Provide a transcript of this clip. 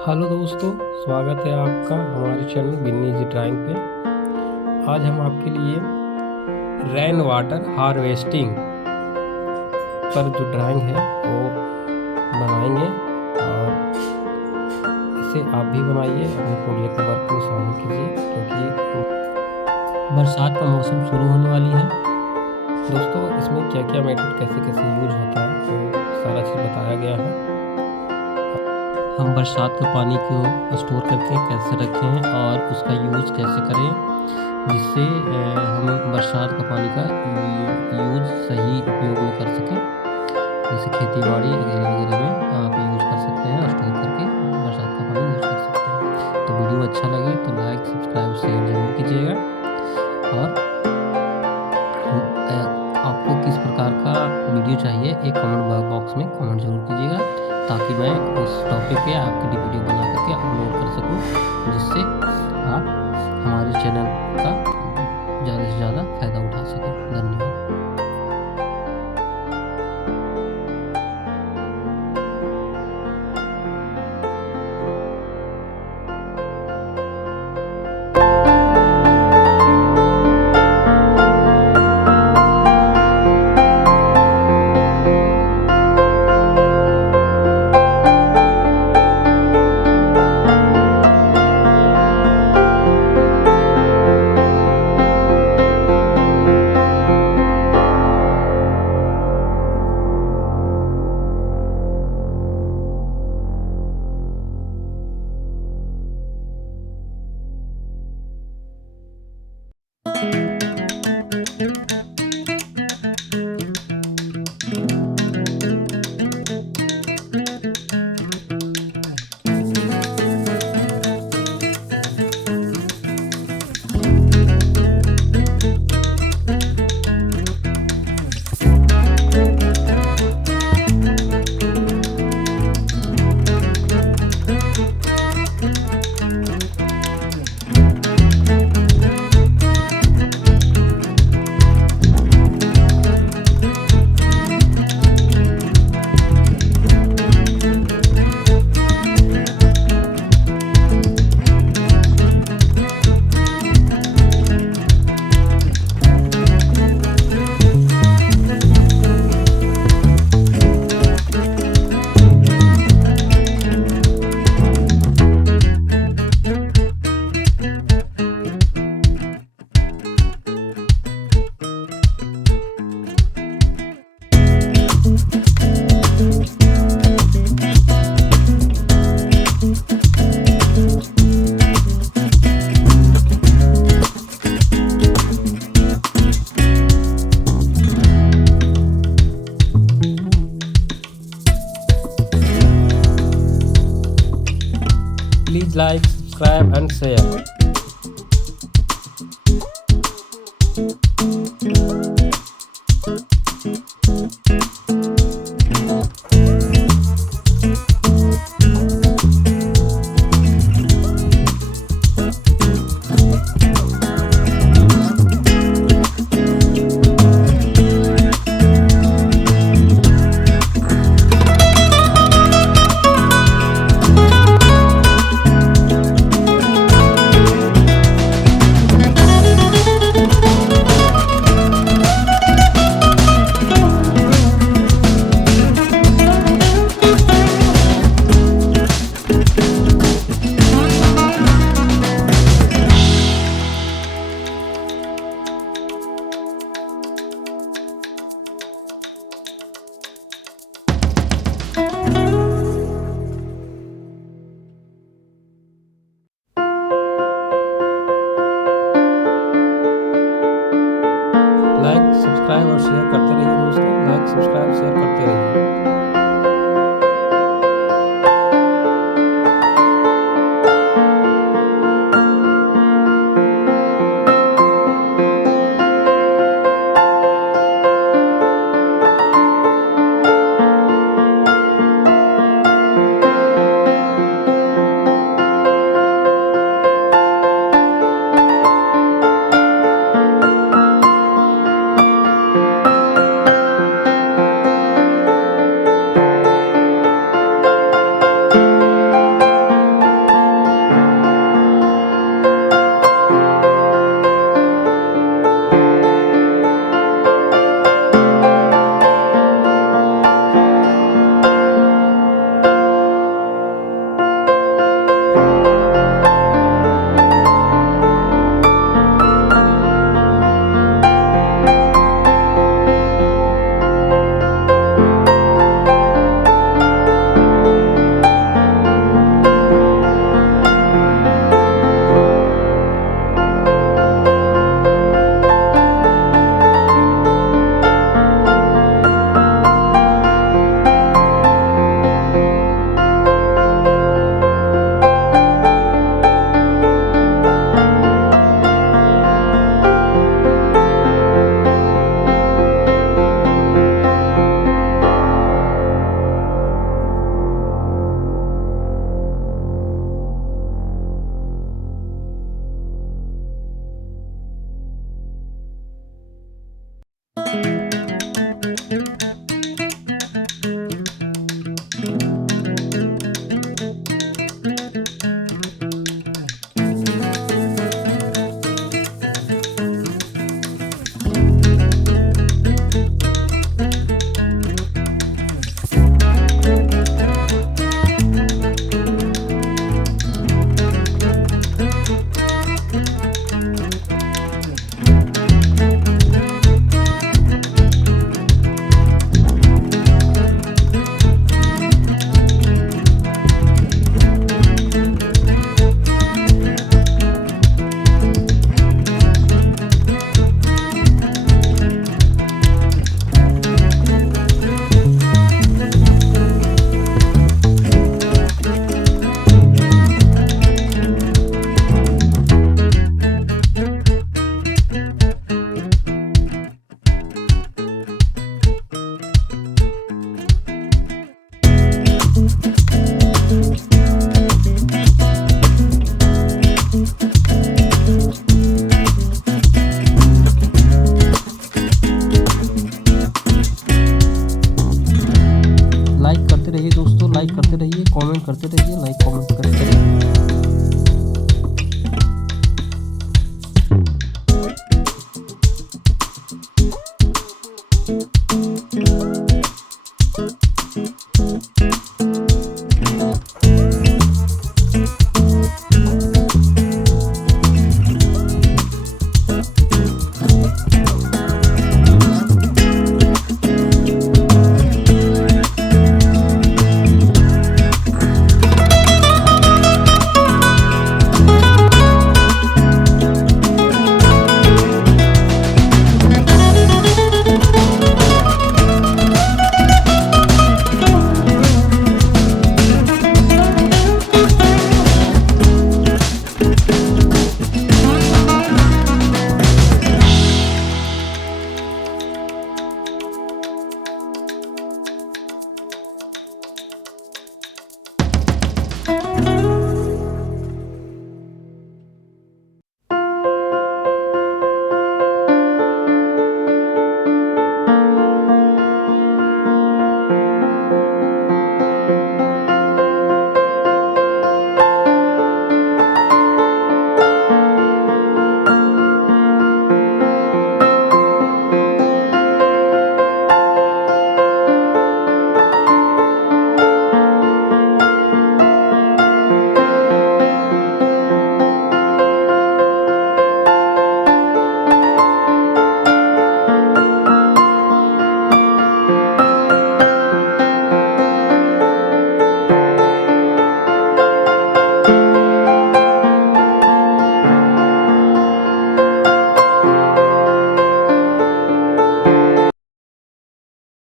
हेलो दोस्तों, स्वागत है आपका हमारे चैनल विनी जी ड्राइंग पे। आज हम आपके लिए रेन वाटर हार्वेस्टिंग पर जो ड्राइंग है वो बनाएंगे और इसे आप भी बनाइए, अपने प्रोजेक्ट वर्क में शामिल कीजिए क्योंकि बरसात का मौसम शुरू होने वाली है। दोस्तों, इसमें क्या क्या मेथड कैसे कैसे यूज होता है तो सारा चीज़ बताया गया है। हम बरसात के पानी को स्टोर करके कैसे रखें और उसका यूज़ कैसे करें जिससे हम बरसात का पानी का यूज़ सही उपयोग में कर सकें। जैसे खेती बाड़ी वगैरह में आप यूज़ कर सकते हैं, स्टोर करके बरसात का पानी यूज़ कर सकते हैं। तो वीडियो अच्छा लगे तो लाइक, सब्सक्राइब, शेयर जरूर कीजिएगा। और आपको किस प्रकार का वीडियो चाहिए एक कमेंट बॉक्स में कमेंट जरूर कीजिएगा ताकि मैं उस टॉपिक पे आपके लिए वीडियो बना करके अपलोड कर सकूं, जिससे आप हमारे चैनल का ज़्यादा से ज़्यादा फायदा उठा सकें। धन्यवाद। Please like, subscribe and share. करते रहिए, लाइक कमेंट करते रहिए।